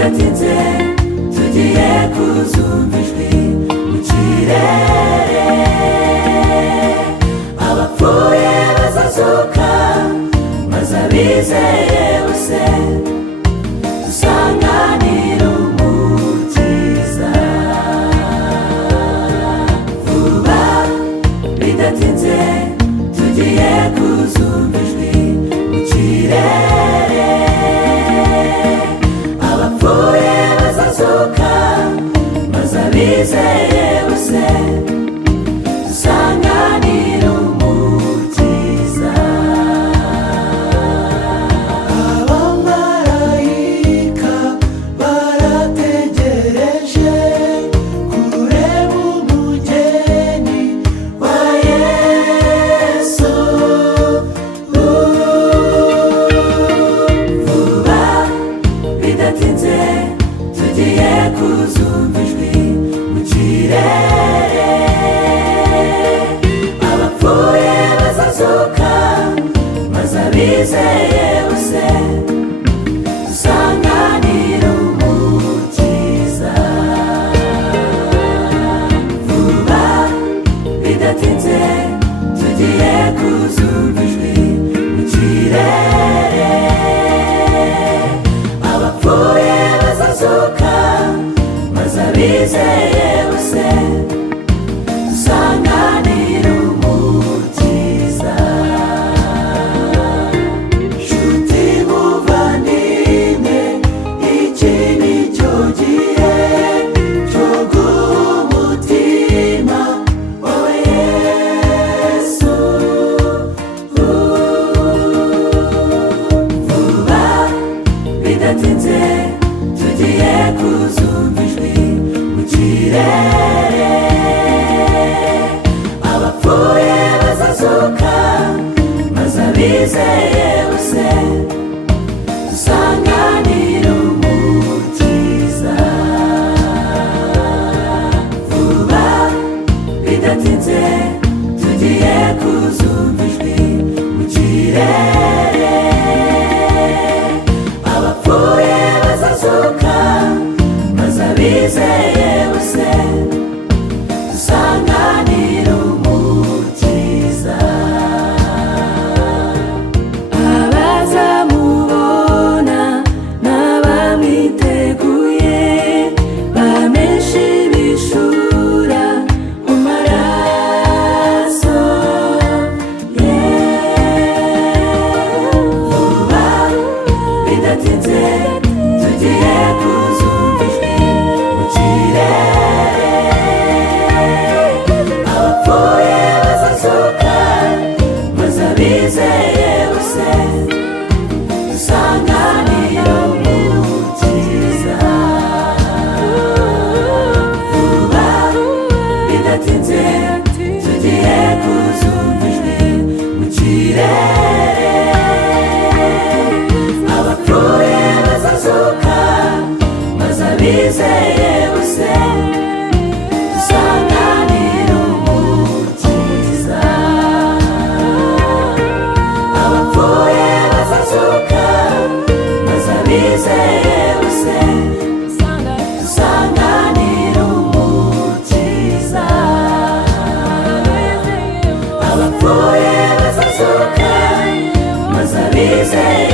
bidatinze tugiye kuzumva ijwi mu kirere. Abapfuye bazazuka maze abizeye bose dusanganire umukiza. Vuba bidatinze tugiye kuzumva ijwi mu kirere. Abapfuye bazazuka maze abizeye bose dusanganire umukiza. Abamarayika barategereje kureba umugeni wa Yesu. Vuba bidatinze tugiye kuzumva ijwi mu kirere. Abapfuye bazazuka maze abizeye bose dusanganire umukiza. Vuba bidatinze tugiye kuzumva ijwi mu kirere. Abapfuye bazazuka maze abizeye bose dusanganire umukiza. Nshuti muvandimwe, iki ni cyo gihe cyo guha umutima wawe Yesu. Vuba bidatinze tugiye kuzumva ijwi mu kirere. Abapfuye bazazuka maze abizeye bose dusanganire umukiza. Vuba bidatinze tugiye kuzumva ijwi mu kirere. Abapfuye bazazuka maze abizeye bose dusanganire umukiza. Abazamubona n'abamwiteguye bameshe ibishura mu maraso ye. Vuba bidatinze tugiye kuzumva ijwi mu kirere. Abapfuye bazazuka maze abizeye bose dusanganire umukiza. Vuba bidatinze tugiye kuzumva ijwi mu kirere. Abapfuye bazazuka maze abizeye bose dusanganire umukiza. Abapfuye bazazuka maze abizeye bose dusanganire umukiza. Abapfuye bazazuka maze abizeye